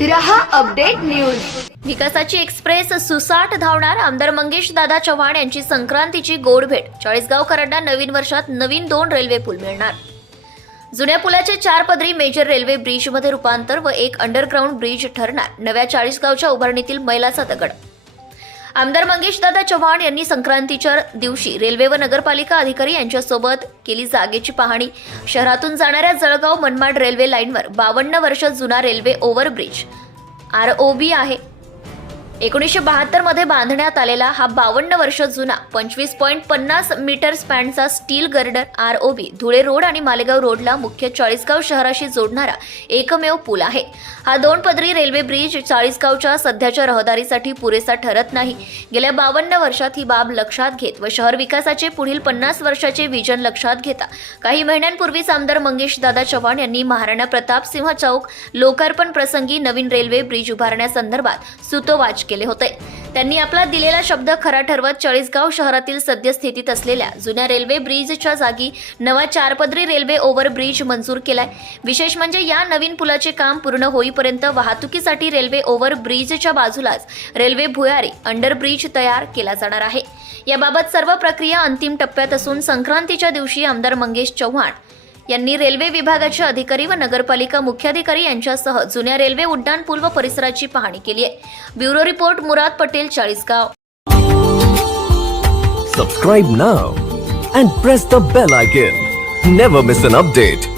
रहा update news. विकासाची express सुसाट धावणार आमदार मंगेश दादा चव्हाण यांची संक्रांतीची गोड भेट चाळीसगावकरांना नवीन वर्षात नवीन दोन रेल्वे पूल मिळणार. जुन्या पुलाचे चार पदरी मेजर रेल्वे ब्रिजमध्ये रूपांतर व एक अंडरग्राऊंड ब्रिज ठरणार. नव्या चाळीसगावच्या उभारणीतील मैलाचा दगड. आमदार मंगेशदादा चव्हाण यांनी संक्रांतीच्या दिवशी रेल्वे व नगरपालिका अधिकारी यांच्यासोबत केली जागेची पाहणी. शहरातून जाणाऱ्या जळगाव मनमाड रेल्वे लाईनवर बावन्न वर्ष जुना railway overbridge. R O B आहे. एकोणीसशे बहात्तरमध्ये बांधण्यात आलेला हा बावन्न वर्ष जुना पंचवीस पॉईंट पन्नास metre स्पॅनचा steel girder R O B Dhule road आणि मालेगाव रोडला मुख्य चाळीसगाव शहराशी जोडणारा एकमेव पूल आहे. हा दोन पदरी रेल्वे ब्रिज चाळीसगावच्या सध्याच्या रहदारीसाठी पुरेसा ठरत नाही. गेल्या बावन्न वर्षात ही बाब लक्षात घेत व शहर विकासाचे पुढील पन्नास वर्षाचे विजन लक्षात घेता काही महिन्यांपूर्वीच आमदार मंगेश दादा चव्हाण यांनी महाराणा प्रताप सिंह चौक लोकार्पण प्रसंगी नवीन रेल्वे ब्रिज उभारण्यासंदर्भात सुतोवाच केले होते. त्यांनी आपला दिलेला शब्द खरा ठरवत चाळीसगाव शहरातील सद्यस्थितीत असलेल्या जुन्या रेल्वे ब्रिजच्या जागी नवा चारपदरी रेल्वे ओव्हर ब्रिज मंजूर केलाय. विशेष म्हणजे या नवीन पुलाचे काम पूर्ण होईपर्यंत वाहतुकीसाठी रेल्वे ओव्हर ब्रिजच्या बाजूलाच रेल्वे भुयारी अंडर ब्रिज तयार केला जाणार आहे. याबाबत सर्व प्रक्रिया अंतिम टप्प्यात असून संक्रांतीच्या दिवशी आमदार मंगेश चव्हाण यांनी रेल्वे विभागाचे अधिकारी व नगरपालिका मुख्याधिकारी यांच्यासह जुन्या रेल्वे उड्डाणपूल व परिसराची पाहणी केली आहे. Bureau report Murad Patel Chalisgaon. Subscribe now and press the bell icon never miss an update